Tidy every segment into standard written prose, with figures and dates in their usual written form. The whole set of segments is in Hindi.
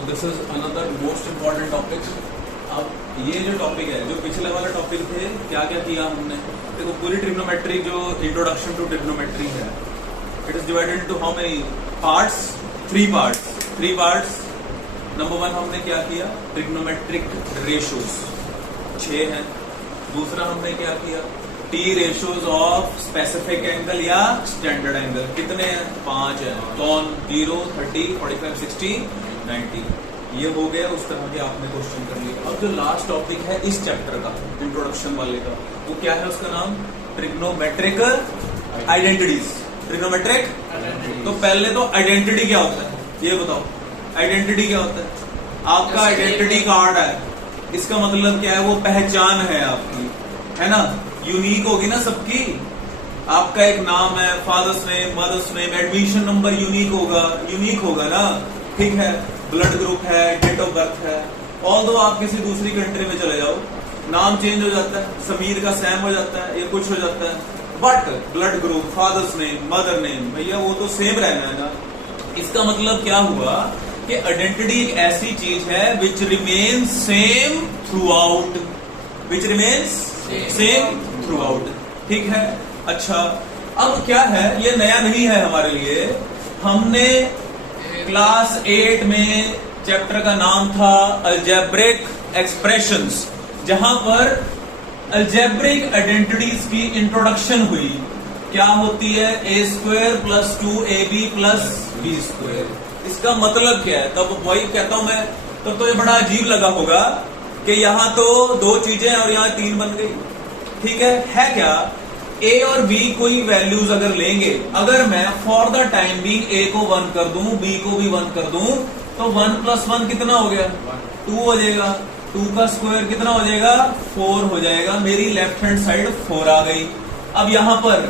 So this is another most important topic. अब ये जो टॉपिक है, जो पिछले वाला टॉपिक थे, क्या क्या किया हमने, देखो पूरी ट्रिग्नोमेट्री जो इंट्रोडक्शन टू ट्रिग्नोमेट्री है, it is divided into how many parts, three parts. Number 1 हमने क्या किया, ट्रिग्नोमेट्रिक रेशियोज 6 हैं। दूसरा हमने क्या किया, T ratios of specific angle या स्टैंडर्ड एंगल, कितने हैं, 5 है। कौन, 0, 30, 45, 60, 90। ये हो गया, उस तरह के आपने क्वेश्चन कर लिए। अब जो लास्ट टॉपिक है इस चैप्टर का, इंट्रोडक्शन वाले का, वो क्या है, उसका नाम ट्रिग्नोमेट्रिक आइडेंटिटीज। ट्रिग्नोमेट्रिक, तो पहले तो आइडेंटिटी क्या होता है ये बताओ। आइडेंटिटी क्या होता है, आपका आइडेंटिटी कार्ड है, इसका मतलब क्या है, वो पहचान है आपकी, है ना, यूनिक होगी ना सबकी। आपका एक नाम है, father's name, mother's name, admission number unique होगा ना, ठीक है। ब्लड ग्रुप है, डेट ऑफ बर्थ है। ऑल्दो आप किसी दूसरी कंट्री में चले जाओ, नाम चेंज हो जाता है, समीर का सैम हो जाता है, ये कुछ हो जाता है, but blood group, father's name, mother name, भैया वो तो सेम रहना है ना। इसका मतलब क्या हुआ कि आइडेंटिटी एक ऐसी चीज है which remains same through out, ठीक है। अच्छा, अब क्या है, ये नया नहीं है हमारे लिए। हमने क्लास 8 में चैप्टर का नाम था अलजेब्रिक एक्सप्रेशंस, जहां पर अलजेब्रिक आइडेंटिटीज की इंट्रोडक्शन हुई। क्या होती है, a² + 2ab + b²। इसका मतलब क्या है, तब वही कहता हूं मैं, तब तो ये बड़ा अजीब लगा होगा कि यहां तो 2 चीजें और यहां 3 बन गई, ठीक है क्या। a और b कोई वैल्यूज अगर लेंगे, अगर मैं for the time being a को 1 कर दूं, b को भी 1 कर दूं, तो 1 + 1 कितना हो गया, 2 हो जाएगा। 2 का स्क्वायर कितना हो जाएगा, 4 हो जाएगा। मेरी लेफ्ट हैंड साइड 4 आ गई। अब यहां पर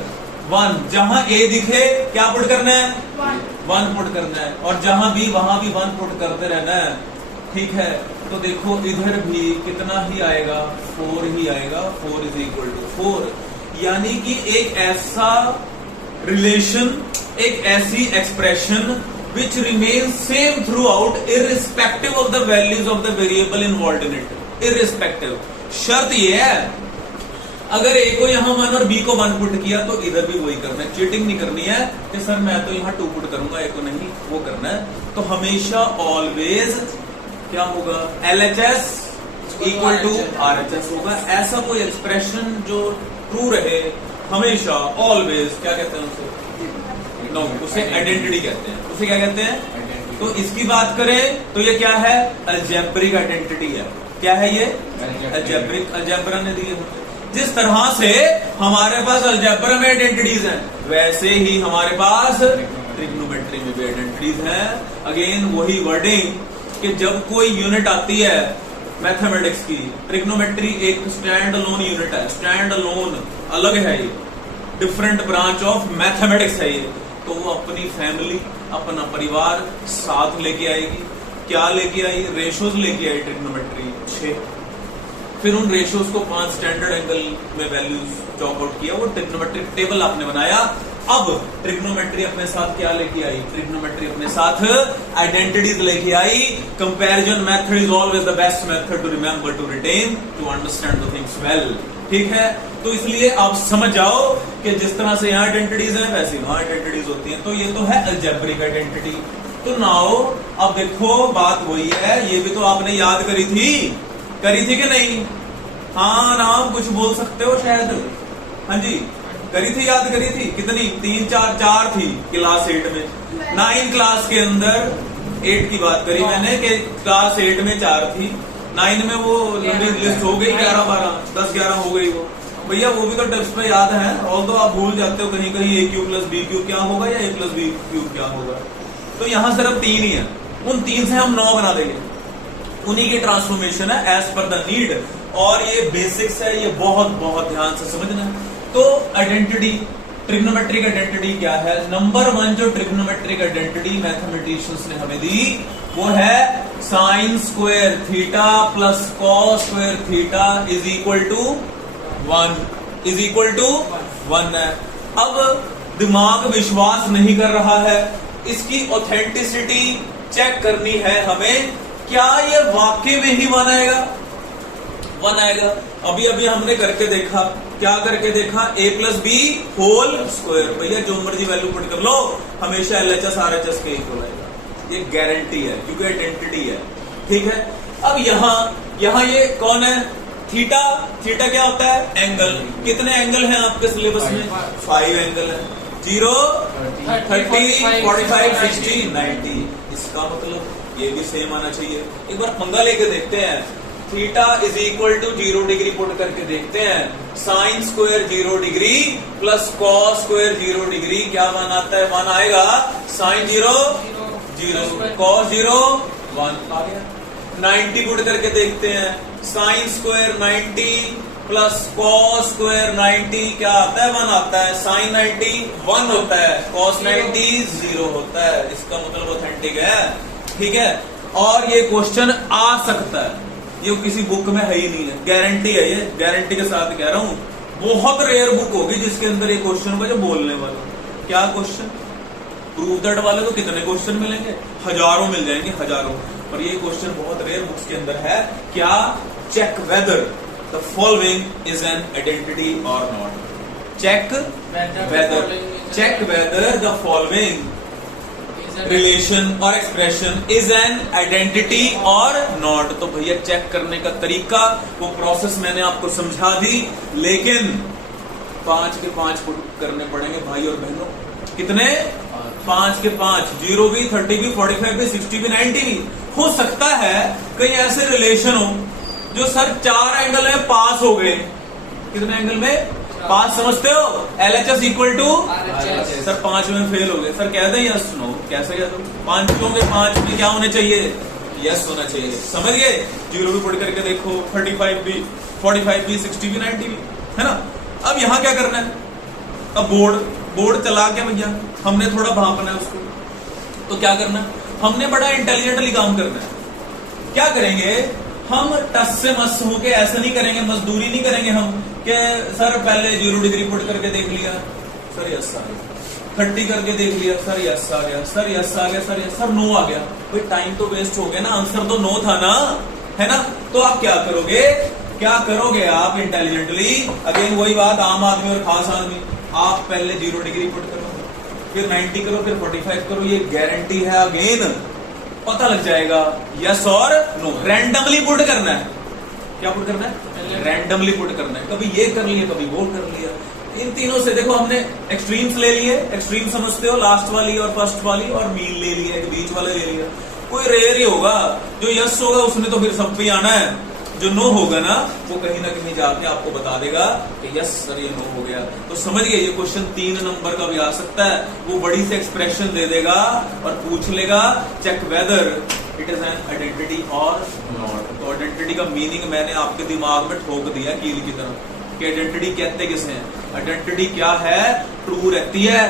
1, जहां a दिखे क्या पुट करना है, 1 पुट करना है, और जहां b वहां भी 1 पुट करते रहना है, ठीक है। तो देखो इधर भी कितना ही आएगा, 4 ही आएगा। 4 = 4, यानी कि एक ऐसा रिलेशन, एक ऐसी expression which remain same through out irrespective of the values of the variable involved in it. Irrespective, शर्त ये है, अगर ए को यहां 1 और बी को 1 पुट किया तो इधर भी वही करना है। चीटिंग नहीं करनी है कि सर मैं तो यहां 2 पुट करूंगा, ए को नहीं, वो करना है। तो हमेशा ऑलवेज क्या होगा, LHS = RHS होगा। ऐसा कोई एक्सप्रेशन जो ट्रू रहे हमेशा, ऑलवेज, क्या कहते हैं उसे, नो, उसे आइडेंटिटी कहते हैं। उसे क्या कहते हैं, तो इसकी बात करें तो ये क्या है, अलजेब्रिक आइडेंटिटी है। क्या है ये, अलजेब्रिक, अलजेब्रा ने दिए। जिस तरह से हमारे पास अलजेब्रा में आइडेंटिटीज हैं, वैसे ही हमारे पास ट्रिग्नोमेट्री में भी आइडेंटिटीज हैं। अगेन वही वर्डिंग कि जब कोई यूनिट आती है मैथमेटिक्स की, ट्रिग्नोमेट्री एक स्टैंड अलोन यूनिट है, स्टैंड अलोन अलग है, ये डिफरेंट ब्रांच ऑफ मैथमेटिक्स है ये। तो वो अपनी फैमिली, अपना परिवार साथ लेके आएगी। क्या लेके आई, रेशियोज लेके आई ट्रिग्नोमेट्री 6। फिर उन रेशियोज को 5 स्टैंडर्ड एंगल में वैल्यूज चॉक आउट किया, वो ट्रिग्नोमेट्रिक टेबल आपने बनाया। अब ट्रिग्नोमेट्री अपने साथ क्या लेके आई, ट्रिग्नोमेट्री अपने साथ आइडेंटिटीज लेके आई। Comparison method is always the best method to remember, to retain, to understand the things well, ठीक है। तो इसलिए आप समझ जाओ कि जिस तरह से यहाँ आइडेंटिटीज हैं वैसे वहां आइडेंटिटीज होती हैं। तो ये तो है अलजेब्रिक आइडेंटिटी। तो नाउ अब देखो बात वही है, ये भी तो आपने याद करी थी कि नहीं, हाँ नाम कुछ बोल सकते हो शायद, हाँ जी, याद करी थी। कितनी, 3, 4 थी क्लास 8 में। 9 क्लास के अंदर 8 की बात करी मैंने कि क्लास 8 में 4 थी, 9 में वो लिस्ट हो गई 11, 12, 10, 11 हो गई वो। भैया वो भी तो टिप्स पे याद है, और तो आप भूल जाते हो कहीं a³ + b³ क्या होगा या a + b³ क्या होगा। तो यहां सिर्फ 3 ही है, उन 3 से हम 9 बना देंगे, उन्हीं की ट्रांसफॉर्मेशन है एज पर द नीड। और ये बेसिक्स है, ये बहुत बहुत ध्यान से समझना है। तो आइडेंटिटी, ट्रिग्नोमेट्रिक आइडेंटिटी क्या है, नंबर 1 जो ट्रिग्नोमेट्रिक आइडेंटिटी मैथमेटिशियंस ने हमें दी वो है sin² θ + cos² θ = 1 है। अब दिमाग विश्वास नहीं कर रहा है, इसकी ऑथेंटिसिटी चेक करनी है हमें, क्या ये वाकई में ही 1 आएगा? 1 आएगा। अभी अभी हमने करके देखा, क्या करके देखा? a plus b whole square. भैया जो मर्जी वैल्यू पुट कर लो, हमेशा LHS RHS के इक्वल आएगा, ये गारंटी है क्योंकि आइडेंटिटी है। ठीक है, अब यहां ये कौन है? थीटा। थीटा क्या होता है? एंगल। कितने एंगल हैं आपके सिलेबस में? 5 एंगल है। 0, 30, 45, 60, 90। इसका मतलब ये भी सेम आना चाहिए। एक बार पंगा लेके देखते हैं। Theta is equal to 0 degree put करके देखते हैं। Sine square 0 degree plus cos square 0 degree, क्या 1 आता है? 1 आएगा। साइन 0, 0, कॉस 0, 1 आ गया। 90 पुट करके देखते हैं। Sine square 90 plus cos square 90, क्या आता है? 1 आता है। साइन 90 1 होता है, कॉस 90 0 होता है। इसका मतलब ऑथेंटिक है। ठीक है, और ये क्वेश्चन आ सकता है, ये किसी बुक में है ही नहीं है, गारंटी है, ये गारंटी के साथ कह रहा हूं। बहुत रेयर बुक होगी जिसके अंदर ये क्वेश्चन होगा जो बोलने वाला। क्या क्वेश्चन? प्रूव दैट वाले तो कितने क्वेश्चन मिलेंगे? हजारों मिल जाएंगे, हजारों। और ये क्वेश्चन बहुत रेयर बुक्स के अंदर है। क्या? Check whether the following is an identity और not. Check whether, check whether the following relation or expression is an identity और नॉट। तो भैया चेक करने का तरीका, वो प्रोसेस मैंने आपको समझा दी, लेकिन 5 के 5 पुट करने पड़ेंगे भाई और बहनों। कितने? 5 के 5। 0 भी, 30 भी, 45 भी, 60 भी, 90 भी। हो सकता है कई ऐसे रिलेशन हो जो सर 4 एंगल में पास हो गए। कितने एंगल में पास? समझते हो? LHS इक्वल टू सर 5 में फेल हो गए। सर कह दें यस नो? कैसे कह दो? 5 होंगे, 5 में क्या होने चाहिए? यस होना चाहिए। समझ गए? 0 भी पुट करके देखो, 35 भी, 45 भी, 60 भी, 90 भी, है ना। अब यहां क्या करना है? अब बोर्ड चला के भैया हमने थोड़ा भांपना है उसको। तो क्या करना है? हमने बड़ा इंटेलिजेंटली काम करना है। क्या करेंगे हम? टस से मस होके ऐसा नहीं करेंगे, मजदूरी नहीं करेंगे हम कि सर पहले 0 डिग्री पुट करके देख लिया, सर यस आ गया। 30 करके देख लिया, सर यस आ गया, सर यस आ गया, सर यस, सर नो आ गया। भाई टाइम तो वेस्ट हो गया ना, आंसर तो नो था ना, है ना। तो आप क्या करोगे? क्या करोगे आप इंटेलिजेंटली? अगेन वही बात, आम आदमी और खास आदमी। आप पहले 0 डिग्री पुट करो, फिर 90 करो, फिर 45 करो। ये गारंटी है, अगेन पता लग जाएगा यस और नो। रैंडमली पुट करना है। क्या पुट करना है? रैंडमली पुट करना है। कभी ये कर लिया, कभी वो कर लिया। इन तीनों से देखो हमने एक्सट्रीम्स ले लिए। एक्सट्रीम समझते हो? लास्ट वाली और फर्स्ट वाली, और मीन ले लिया, एक बीच वाला ले लिया। कोई रेयर ही होगा जो यस होगा, उसने तो फिर सब पे आना है। जो नो होगा ना, वो कहीं ना कहीं जाके आपको बता देगा कि यस सर ये नो हो गया। तो समझ गए, ये क्वेश्चन 3 नंबर का भी आ सकता है। वो बड़ी से एक्सप्रेशन दे देगा और पूछ लेगा check whether it is an identity और नॉट। तो आइडेंटिटी का मीनिंग मैंने आपके दिमाग में ठोक दिया कील की तरह कि आइडेंटिटी कहते किसे हैं। आइडेंटिटी क्या है? ट्रू रहती है,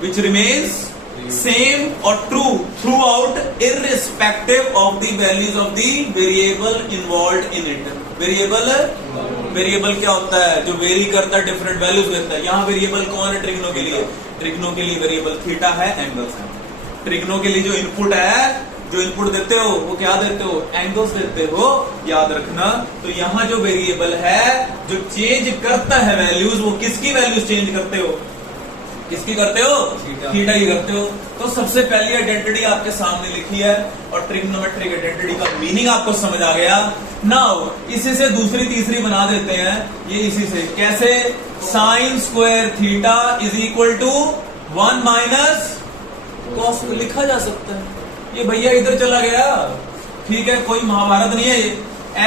विच रिमेन्स सेम और true through out irrespective of the values of the variable involve in it. Variable क्या होता है? जो वेरी करता है, डिफरेंट वैल्यूज लेता है। यहाँ वेरिएबल कौन है? ट्रिग्नो के लिए, ट्रिग्नो के लिए वेरिएबल थीटा है, एंगल्स है। ट्रिग्नो के लिए जो इनपुट है, जो इनपुट देते हो वो क्या देते हो? एंगल्स देते हो, याद रखना। तो यहाँ जो वेरिएबल है जो चेंज करता है वैल्यूज, वो किसकी वैल्यूज चेंज करते हो? किसकी करते हो? थीटा की करते हो। तो सबसे पहली आइडेंटिटी आपके सामने लिखी है और ट्रिग्नोमेट्रिक आइडेंटिटी का मीनिंग आपको समझ आ गया। नाउ इसी से दूसरी तीसरी बना देते हैं। ये इसी से कैसे? Sine square theta is equal to 1 minus cos. लिखा जा सकता है। ये भैया इधर चला गया, ठीक है, कोई महाभारत नहीं है ये।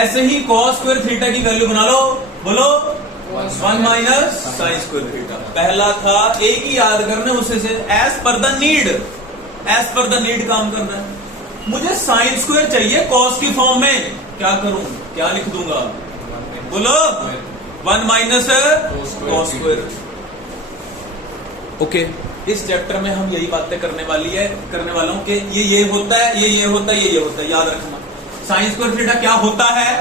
ऐसे ही कॉस स्क्वायर थीटा की वैल्यू बना लो, बोलो 1 माइनस साइन स्क्वायर थीटा। पहला था, एक ही याद करना उसे से, as per the need, as per the need काम करना है। मुझे साइन स्क्वायर चाहिए कॉस की फॉर्म में, क्या करूं? क्या लिख दूंगा? बोलो 1 माइनस कॉस स्क्वायर। ओके, इस चैप्टर में हम यही बातें करने वाला हूं कि ये होता है, ये होता है, ये होता है। याद रखना साइन स्क्वायर थीटा क्या होता है,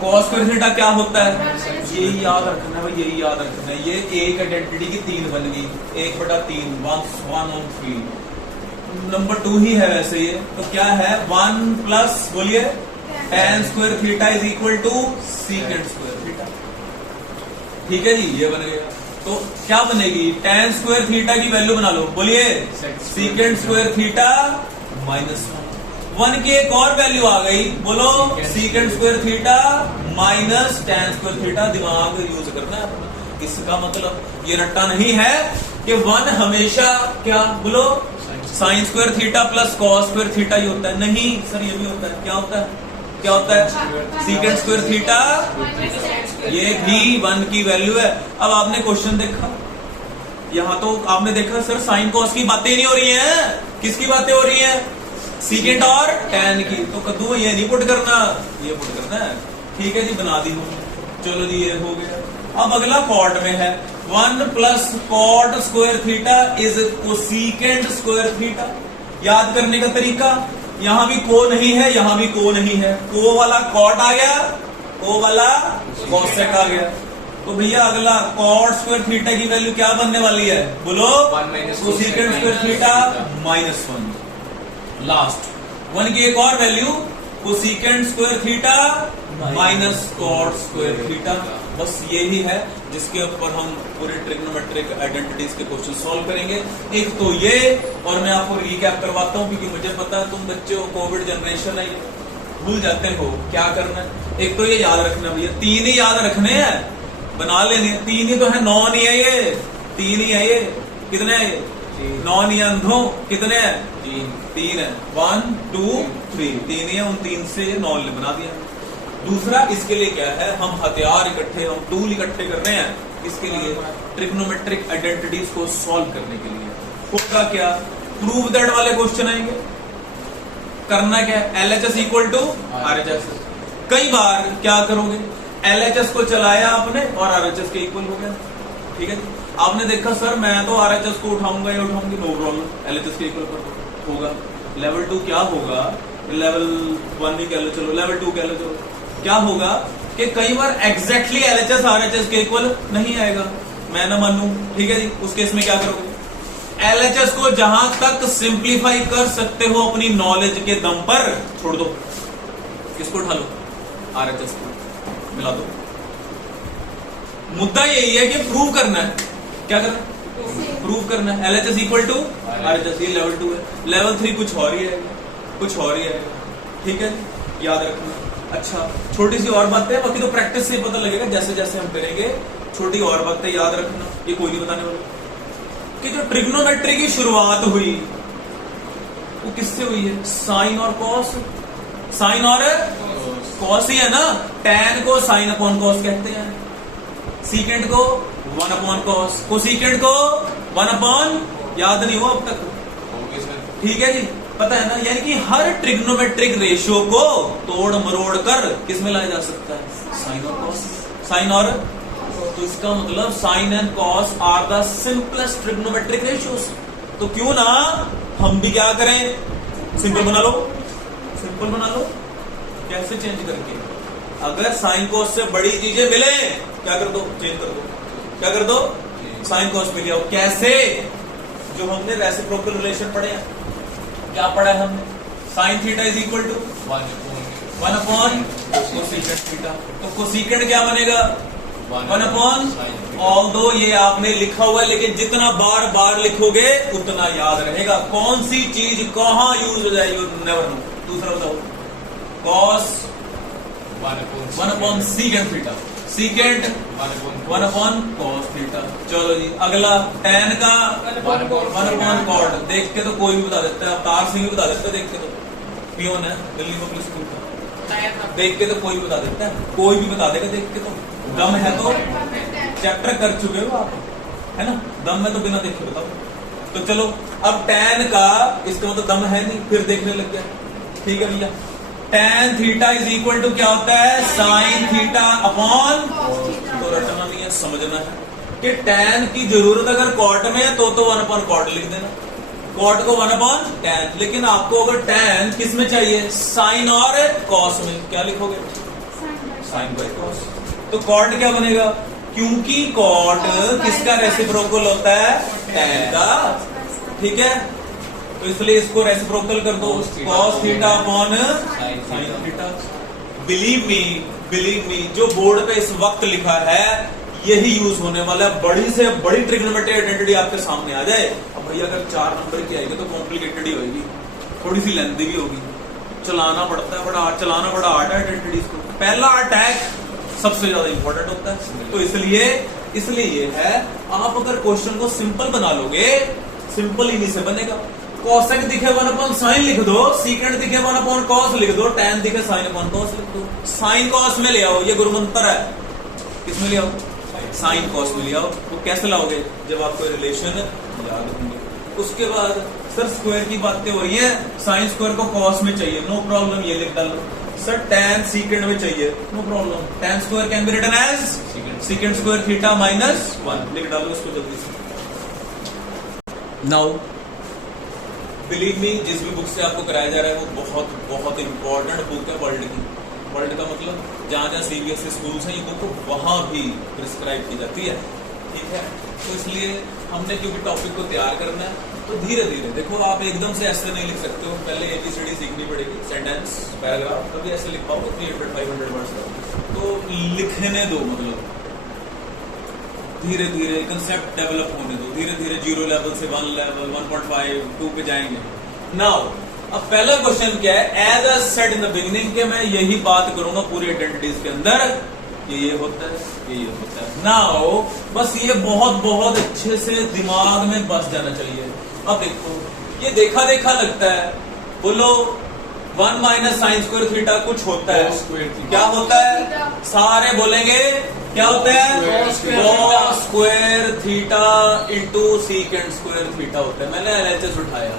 कॉस स्क्वायर थीटा क्या होता है, यही याद रखना है, यही याद रखना है। ये एक आइडेंटिटी की 3 बन गई, 1/3, 1/3। नंबर 2 ही है वैसे ये, तो क्या है 1 प्लस बोलिए tan square theta is equal to secant square theta. ठीक है जी, ये बन गया। तो क्या बनेगी, tan स्क्वायर थीटा की वैल्यू बना लो, बोलिए सीकेंट स्क्वायर थीटा -1 की एक और वैल्यू आ गई, बोलो secant square theta minus tan square theta. दिमाग यूज करना है अपना। इसका मतलब ये रट्टा नहीं है कि 1 हमेशा क्या बोलो sine square theta plus cos square theta ही होता है। नहीं सर, ये भी होता है। क्या होता है, क्या होता है, सीकेंट स्क्वायर थीटा, ये भी 1 की वैल्यू है। अब आपने क्वेश्चन देखा, यहां तो आपने देखा सर साइन कॉस की बातें नहीं हो रही हैं, किसकी बातें हो रही हैं, सीकेंट और टैन की। तो कद्दू ये नहीं पुट करना, ये पुट करना है। ठीक है जी, बना दी हूं। चलो जी, ये हो गया। अब अगला कॉट में है 1 plus cot square theta is cosecant square theta. याद करने का तरीका, यहां भी को नहीं है, यहां भी को नहीं है, को वाला कॉट आ गया, को वाला कॉसेक आ गया। तो भैया अगला कॉट स्क्वायर थीटा की वैल्यू क्या बनने वाली है, बोलो कोसीकेंट स्क्वायर थीटा -1। लास्ट 1 की एक और value cosecant square theta minus cot square theta. बस यही है जिसके ऊपर हम पूरे ट्रिग्नोमेट्रिक आइडेंटिटीज के क्वेश्चन सॉल्व करेंगे। एक तो ये, और मैं आपको रिकैप करवाता हूं क्योंकि मुझे पता है तुम बच्चे हो, कोविड जनरेशन है, भूल जाते हो क्या करना है। एक तो ये याद रखना भैया, 3 ही याद रखने हैं, बना लेने। 3 ही तो है, 9 नहीं है ये, 3 ही है ये। कितने है ये, 9 नहीं है अंधों, कितने हैं, 3 है। 1 2 3, 3 ही है, उन 3 से 9 बना दिया। दूसरा इसके लिए क्या है, हम हथियार इकट्ठे, हम टूल इकट्ठे कर रहे हैं, इसके लिए ट्रिग्नोमेट्रिक आइडेंटिटीज को सॉल्व करने के लिए। होगा क्या, प्रूव दैट वाले क्वेश्चन आएंगे। करना क्या है, LHS इक्वल टू RHS। कई बार क्या करोगे, LHS को चलाया आपने और RHS के इक्वल हो गया। ठीक है, आपने देखा सर मैं तो RHS को उठाऊंगा या उठाऊंगी, नो प्रॉब्लम, LHS के इक्वल पर होगा। लेवल 2 क्या होगा, लेवल 1 ही कह लो, चलो लेवल 2 कह लो, चलो क्या होगा कि कई बार एग्जैक्टली LHS RHS के इक्वल नहीं आएगा, मैं ना मानूं। ठीक है जी, उस केस में क्या करोगे, LHS को जहां तक सिंप्लीफाई कर सकते हो अपनी नॉलेज के दम पर छोड़ दो। किसको उठा लो, RHS को मिला दो। मुद्दा यही है कि प्रूव करना है, क्या करना है, प्रूव करना है। LHS इक्वल टू RHS, ये लेवल 2 है। लेवल 3 कुछ और ही है, कुछ और ही है। ठीक है, याद रखना। अच्छा, छोटी सी और बात है, बाकी तो प्रैक्टिस से पता लगेगा, जैसे जैसे हम करेंगे। छोटी और बातें याद रखना, ये कोई नहीं बताने वाला कि जो ट्रिग्नोमेट्री की शुरुआत हुई वो किससे हुई है, साइन और कॉस। साइन और कॉस ही है ना। टैन को साइन अपॉन कॉस कहते हैं, सीकेंट को 1 अपॉन कॉस, कोसीकेंट को 1 अपॉन, याद नहीं हुआ अब तक, ठीक है जी, पता है ना। यानी कि हर ट्रिग्नोमेट्रिक रेशियो को तोड़ मरोड़ कर किस में लाया जा सकता है, साइन और कॉस। साइन और, तो इसका मतलब sine and cos are the simplest trigonometric ratios. तो क्यों ना हम भी क्या करें, सिंपल बना लो, सिंपल बना लो। कैसे चेंज करके, अगर साइन कॉस से बड़ी चीजें मिले क्या कर दो, चेंज कर दो, क्या कर दो, साइन कॉस मिल जाओ। कैसे, जो हमने रेसिप्रोकल रिलेशन पढ़े हैं, क्या पढ़ा है हमने, sine theta is equal to 1 upon cosecant theta. तो कोसीकेंट क्या बनेगा, 1 अपॉन, ऑल्दो ये आपने लिखा हुआ है, लेकिन जितना बार बार लिखोगे उतना याद रहेगा। कौन सी चीज कहां यूज हो जाए, यू नेवर नो। दूसरा बताओ, cos 1 upon secant theta, secant 1 upon cos theta. चलो जी, अगला टैन का 1 अपॉन कॉट। देख के तो कोई भी बता देता है, अवतार सिंह भी बता देता है, देख के तो पियोन है दिल्ली पब्लिक स्कूल का, देख के तो कोई भी बता देता है, कोई भी बता देगा देख के। तो दम है तो चैप्टर कर चुके हो आप, है ना, दम में तो बिना देखे बताओ। तो चलो अब टैन का, इसका मतलब दम है नहीं, फिर देखने लग गया। ठीक है भैया, tan theta is equal to क्या होता है, साइन थीटा अपॉन, तो रटना नहीं है, समझना है कि tan की जरूरत अगर कॉट में है तो 1 अपॉन कॉट लिख देना, कॉट को 1 अपॉन tan। लेकिन आपको अगर tan किस में चाहिए, साइन और कॉस में, क्या लिखोगे, साइन बाय कॉस। तो कॉट क्या बनेगा, क्योंकि कॉट किसका रेसिप्रोकल होता है, tan का। ठीक है, तो इसलिए इसको रेसिप्रोकल कर दो, cos theta upon sin theta. Believe me जो बोर्ड पे इस वक्त लिखा है यही यूज होने वाला है। बड़ी से बड़ी ट्रिग्नोमेट्रिक आइडेंटिटी आपके सामने आ जाए, अब भैया अगर 4 नंबर की आएगी तो कॉम्प्लिकेटेड ही होगी, थोड़ी सी लेंथी भी होगी, चलाना पड़ता है, चलाना बड़ा हार्ड है आइडेंटिटीज को। पहला अटैक सबसे ज्यादा इंपॉर्टेंट होता है, तो इसलिए ये है, आप अगर क्वेश्चन को सिंपल बना लोगे, सिंपल इन्हीं से बनेगा। कॉसेक दिखे 1/sin लिख दो, सीकेंड दिखे 1/cos लिख दो, tan दिखे sin अपॉन cos लिख दो। साइन कॉस में ले आओ, ये गुरुमंत्र है, किसमें ले आओ? साइन कॉस में ले आओ। तो कैसे लाओगे? जब आपको रिलेशन याद होंगे। उसके बाद सर स्क्वायर की बातें हो रही है, साइन स्क्वायर को कॉस में चाहिए, नो प्रॉब्लम, ये लिख डालो। सर tan सीकेंड में चाहिए, no problem, tan square can be written as secant square theta -1, लिख डालो इसको जल्दी से। नाउ बिलीव मी, जिस भी बुक से आपको कराया जा रहा है वो बहुत बहुत इंपॉर्टेंट बुक है वर्ल्ड की। वर्ल्ड का मतलब जहां जहां सीबीएसई स्कूल्स हैं, ये बुक वहां भी प्रिस्क्राइब की जाती है, ठीक है। तो इसलिए हमने क्योंकि टॉपिक को तैयार करना है, तो धीरे धीरे देखो, आप एकदम से ऐसे नहीं लिख सकते हो, पहले ABCD सीखनी पड़ेगी, सेंटेंस, पैराग्राफ, तभी ऐसे लिख पाओगे 300-500 वर्ड्स का। तो लिखने दो, मतलब धीरे धीरे कंसेप्ट डेवलप होने दो, धीरे धीरे 0 लेवल से 1 लेवल, 1.5, 2 पे जाएंगे। नाउ अब पहला क्वेश्चन क्या है? As a said in the beginning के मैं यही बात करूंगा पूरी आइडेंटिटीज के अंदर, ये होता है, ये होता है। नाउ बस ये बहुत बहुत अच्छे से दिमाग में बस जाना चाहिए। अब देखो, ये देखा देखा लगता है, बोलो 1 - sin स्क्वायर थीटा कुछ होता है, क्या होता है? सारे बोलेंगे क्या होता है? cos square theta into सीकेंड square theta होता है। मैंने LHS उठाया,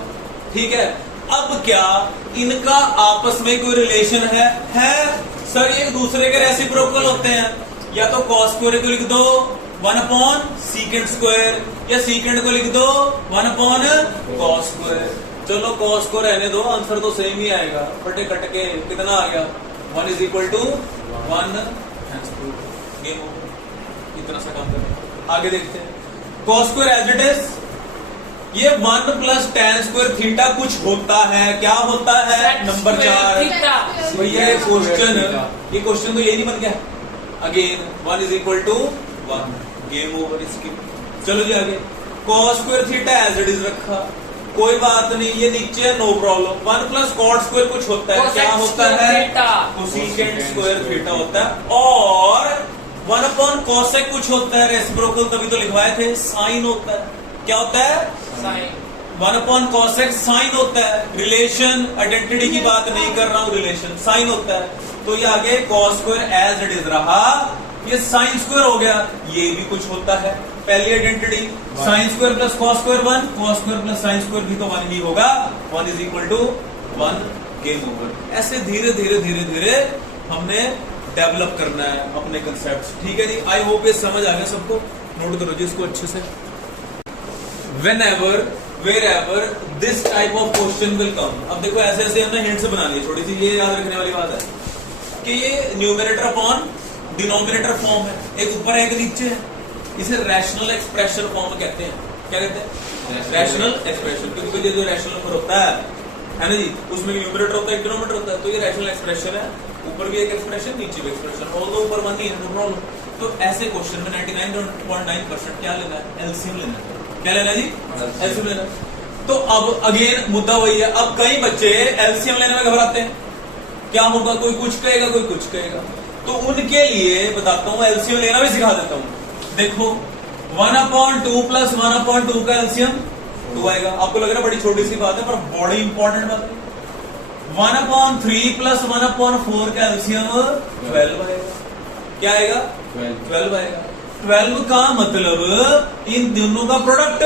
ठीक है। अब क्या इनका आपस में कोई रिलेशन है? सर ये एक दूसरे के रेसिप्रोकल होते हैं, या तो cos स्क्वायर को लिख दो 1/सीकेंड स्क्वायर, या सीकेंड को लिख दो 1/cos स्क्वायर। चलो cos को रहने दो, आंसर तो सेम ही आएगा, बटे कट के कितना आ गया? 1 = 1, गेम ओवर। इतना सा काम करें, आगे देखते हैं। cos square as it is, ये 1 + tan स्क्वायर थीटा कुछ होता है, क्या होता है? नंबर 4। भैया ये क्वेश्चन तो यही नहीं बन गया। अगेन 1 = 1, गेम ओवर, इसकी। चलो जी आगे, cos square theta as it is रखा, कोई बात नहीं, ये नीचे नो प्रॉब्लम। 1 + cot स्क्वायर कुछ होता है, क्या होता है? कोसेकेंड स्क्वायर थीटा होता है। और 1/cosec कुछ होता है, रेसिप्रोकल तभी तो लिखवाए थे, साइन होता है, क्या होता है? साइन। 1/cosec साइन होता है, रिलेशन आइडेंटिटी की बात नहीं कर रहा हूं, रिलेशन साइन होता है। तो ये आगे cos square as it is रहा, ये साइन स्क्वायर हो गया, ये भी कुछ होता है। पहली identity sine square + cos square 1, cos square + sin square भी तो 1 ही होगा, 1 = 1, गेम ओवर। ऐसे धीरे धीरे धीरे धीरे हमने डेवलप करना है अपने कंसेप्ट्स, ठीक है जी। आई होप ये समझ आ गया सबको, नोट करो जी इसको अच्छे से। Whenever, wherever this type of question will come, अब देखो ऐसे ऐसे हमने हिंट्स बना लिए, थोड़ी सी ये याद रखने वाली बात है कि ये न्यूमरेटर अपॉन डिनोमिनेटर फॉर्म है, एक ऊपर है एक नीचे है, इसे रैशनल एक्सप्रेशन फॉर्म कहते हैं। क्या कहते हैं? Rational expression. क्योंकि जो रैशनल नंबर होता है ना जी, उसमें न्यूमरेटर होता है, डिनोमिनेटर होता है, तो ये रैशनल एक्सप्रेशन है, ऊपर भी एक एक्सप्रेशन नीचे भी एक्सप्रेशन, और दो ऊपर 1 ही है, नो प्रॉब्लम। तो ऐसे क्वेश्चन में 99.9% क्या लेना है? एलसीएम लेना है। क्या लेना है जी? एलसीएम लेना है। तो अब अगेन मुद्दा वही है, अब कई बच्चे एलसीएम लेने में घबराते हैं, क्या होगा? कोई कुछ कहेगा, कोई कुछ कहेगा, तो उनके लिए बताता हूं, एलसीएम लेना भी सिखा देता हूं। देखो 1/2 + 1/2 का एलसीएम 2 आएगा। आपको लग रहा है बड़ी छोटी सी बात है, पर बड़ी इंपॉर्टेंट बात है। 1/3 + 1/4 का एलसीएम 12 आएगा। क्या आएगा? 12 आएगा। 12 का मतलब इन दोनों का प्रोडक्ट।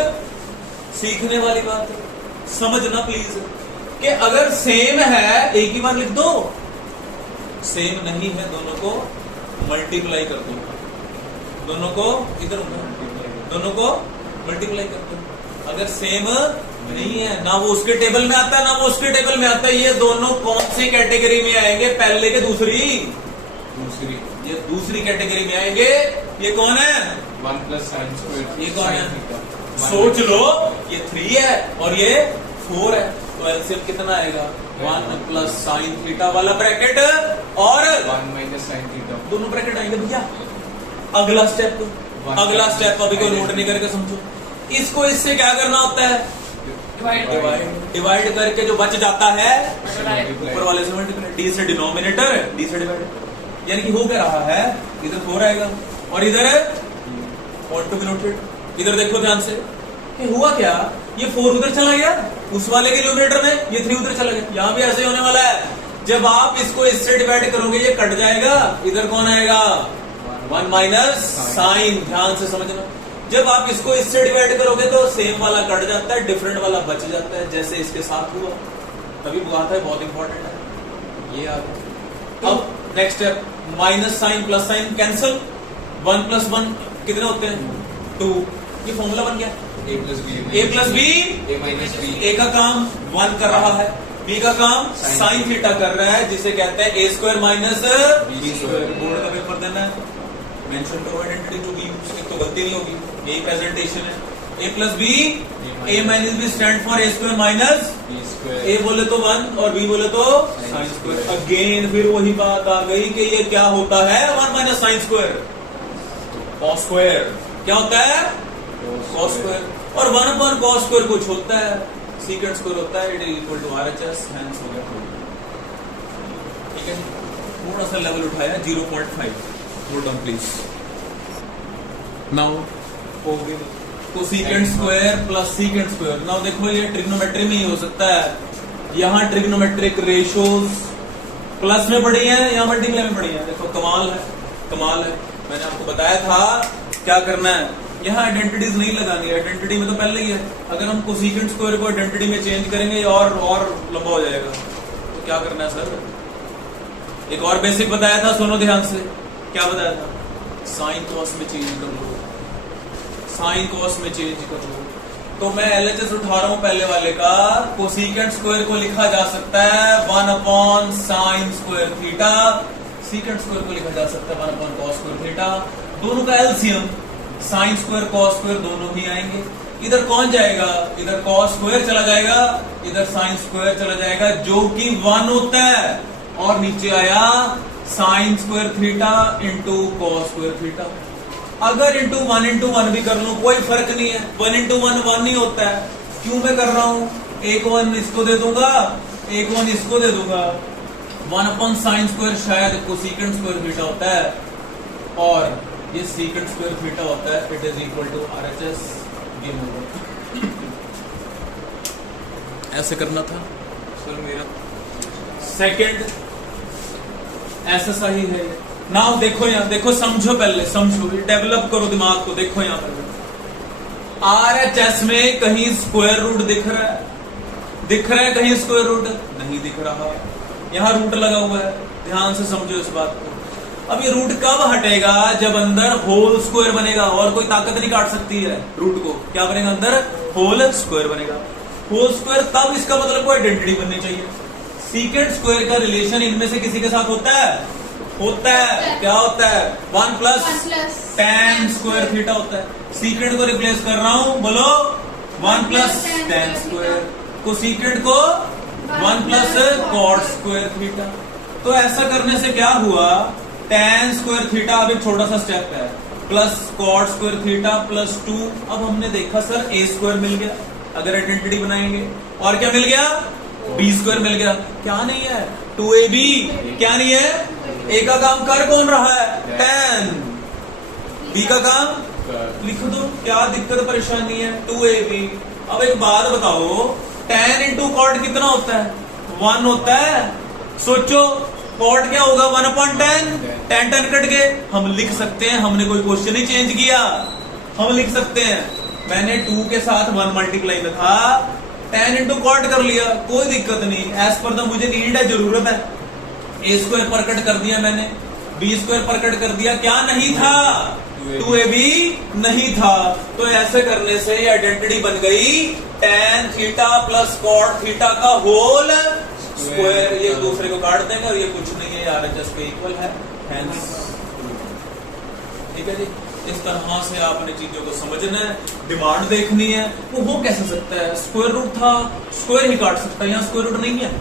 सीखने वाली बात है, समझना प्लीज, कि अगर सेम है एक ही बार लिख दो, सेम नहीं है दोनों को मल्टीप्लाई कर दो, दोनों को इधर दोनों को मल्टीप्लाई कर दो। अगर सेम नहीं है, ना वो उसके टेबल में आता है ना वो उसके टेबल में आता है, ये दोनों कौन सी कैटेगरी में आएंगे? पहले के दूसरी? ये दूसरी कैटेगरी में आएंगे। ये कौन है? 1 + sin स्क्वायर। ये कौन है? सोच लो, ये 3 है और ये 4 है तो एलसीएम कितना आएगा 1 प्लस साइन थीटा वाला ब्रैकेट और 1 माइनस साइन थीटा, दोनों ब्रैकेट आएंगे भैया। अगला स्टेप अभी कोई नोट नहीं करके समझो। इसको इससे क्या करना होता है, डिवाइड करके जो बच जाता है ऊपर वाले से मल्टीप्लाई, डी से डिनोमिनेटर डी से डिवाइड, यानी कि हो क्या रहा है, इधर 4 आएगा और इधर ऑट टू बी नोटेड। इधर देखो ध्यान से कि हुआ क्या, ये 4 उधर चला गया उस वाले के न्यूमरेटर में, ये 3 उधर चला गया। यहां भी ऐसे ही होने वाला है, जब आप इसको इससे डिवाइड करोगे ये कट जाएगा, इधर कौन आएगा 1 माइनस साइन। ध्यान से समझना, जब आप इसको इससे डिवाइड करोगे तो सेम वाला कट जाता है, डिफरेंट वाला बच जाता है, जैसे इसके साथ हुआ। तभी बात है बहुत इंपॉर्टेंट है ये आ गया। अब next step, minus sine plus sine cancel, 1 plus 1 कितने होते हैं 2, ये फॉर्मूला बन गया a plus B a minus B. A का काम 1 कर रहा है, बी का काम साइन थीटा कर रहा है, जिसे कहते हैं a square minus b square. Board का पेपर देना है, मेंशन करो आइडेंटिटी टू बी, तो गलती नहीं होगी, यही प्रेजेंटेशन है। a plus B, a minus b stand for a square minus b square, a बोले तो 1 और b बोले तो साइन स्क्वायर। अगेन फिर वही बात आ गई कि ये क्या होता है 1 minus sine square cos square. क्या होता है कॉस स्क्वायर, और 1 अपॉन कॉस स्क्वायर कुछ होता है सीकेंट स्क्वायर होता है, it is equal to RHS, hence हो गया। ठीक है, थोड़ा सा लेवल उठाया 0.5, नोट डाउन प्लीज। नाउ हो गया तो secant square plus secant square. Now देखो ये ट्रिग्नोमेट्री में ही हो सकता है, यहाँ ट्रिग्नोमेट्रिक रेशियोज प्लस में पड़ी है, यहाँ मल्टीप्लाई में पड़ी है। देखो कमाल है, कमाल है। मैंने आपको बताया था क्या करना है, यहाँ आइडेंटिटीज नहीं लगानी है, आइडेंटिटी में तो पहले ही है। अगर हम कोसिकेंट स्क्वायर को आइडेंटिटी में चेंज करेंगे और लंबा हो जाएगा, तो क्या करना है सर, एक और बेसिक बताया था, सुनो ध्यान से। क्या बताया था, साइन कॉस में चेंज कर लो, साइन कॉस में चेंज कर लो। तो मैं एलएचएस उठा रहा हूं पहले वाले का, कोसिकेंट स्क्वायर को लिखा जा सकता है 1 upon sine square theta, secant square को लिखा जा सकता है 1 अपॉन कॉस स्क्वायर थीटा। दोनों का LCM sine square cos square दोनों ही आएंगे। इधर कौन जाएगा, इधर कॉस स्क्वायर चला जाएगा, इधर साइन स्क्वायर चला जाएगा, जो कि 1 होता है, और नीचे आया sign square theta into cos square theta. अगर इंटू 1 भी कर लूं कोई फर्क नहीं है, 1 इंटू 1 ही होता है। क्यों मैं कर रहा हूं, एक 1 इसको दे दूंगा, एक 1 इसको दे दूंगा। 1 अपॉन साइन स्क्वायर शायद कोसिकेंट स्क्वायर थीटा होता है, और ये सीकेंट स्क्वायर थीटा होता है, it is equal to RHS. Game over. ऐसे करना था सर मेरा सेकंड, ऐसा सही है। नाउ देखो यहाँ, देखो समझो, पहले समझो, डेवलप करो दिमाग को। देखो यहाँ पर आरएचएस में कहीं स्क्वायर रूट दिख रहा है, कहीं स्क्वायर रूट नहीं दिख रहा, यहाँ रूट लगा हुआ है। ध्यान से समझो इस बात को। अब ये रूट कब हटेगा, जब अंदर होल स्क्वायर बनेगा, और कोई ताकत नहीं काट सकती है रूट को। क्या बनेगा, अंदर होल स्क्वायर बनेगा। होल स्क्वायर तब इसका मतलब कोई आइडेंटिटी बननी चाहिए। सीकेंट स्क्वायर का रिलेशन इनमें से किसी के साथ होता है, क्या होता है 1 प्लस tan स्क्वायर थीटा होता है। सीकेंट को रिप्लेस कर रहा हूं, बोलो 1 प्लस tan स्क्वायर, को सीकेंट को 1 प्लस कॉट स्क्वायर थीटा। तो ऐसा करने से क्या हुआ, tan स्क्वायर थीटा अब एक छोटा सा स्टेप है, plus cot square theta plus 2। अब हमने देखा सर a स्क्वायर मिल गया अगर आइडेंटिटी बनाएंगे, और क्या मिल गया, b स्क्वायर मिल गया। क्या नहीं है 2ab, क्या नहीं है, a का काम कर कौन रहा है tan, b का काम लिख दो, क्या दिक्कत परेशानी है 2ab। अब एक बात बताओ, tan इंटू कॉट कितना होता है, 1 होता है। सोचो कॉट क्या होगा, 1 अपॉन tan कट के हम लिख सकते हैं, हमने कोई क्वेश्चन ही चेंज किया, हम लिख सकते हैं। मैंने 2 के साथ 1 मल्टीप्लाई में था, tan इंटू कॉट कर लिया, कोई दिक्कत नहीं, एज पर द मुझे नीड है, जरूरत है। a स्क्वायर पर कट कर दिया मैंने, b स्क्वायर पर कट कर दिया, क्या नहीं था 2ab नहीं था। तो ऐसे करने से आइडेंटिटी बन गई tan theta plus cot theta का होल स्क्वायर। ये दूसरे को काट देंगे और ये कुछ नहीं है, आरएचएस के इक्वल है, हेंस। ठीक है जी। इस तरह से आपने चीजों को समझना है, डिमांड देखनी है। वो हो कैसे सकता है, स्क्वायर रूट था, स्क्वायर ही काट सकता है, यहाँ स्क्वायर रूट नहीं है।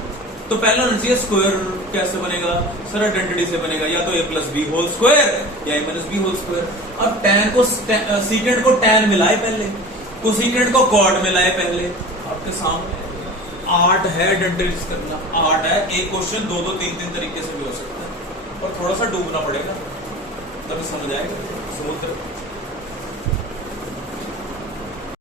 तो पहला होना चाहिए स्क्वायर कैसे बनेगा, सर आइडेंटिटी से बनेगा, या तो a plus b whole square या a minus b whole square. अब टैन को सीकेंड को टैन मिलाए पहले, कोसीकेंड को कॉट मिलाए पहले। आपके सामने आर्ट है आइडेंटिटीज करना, आर्ट है। एक क्वेश्चन दो दो तीन तीन तरीके से भी हो सकता है, और थोड़ा सा डूबना पड़ेगा तभी समझ आएगा समुद्र।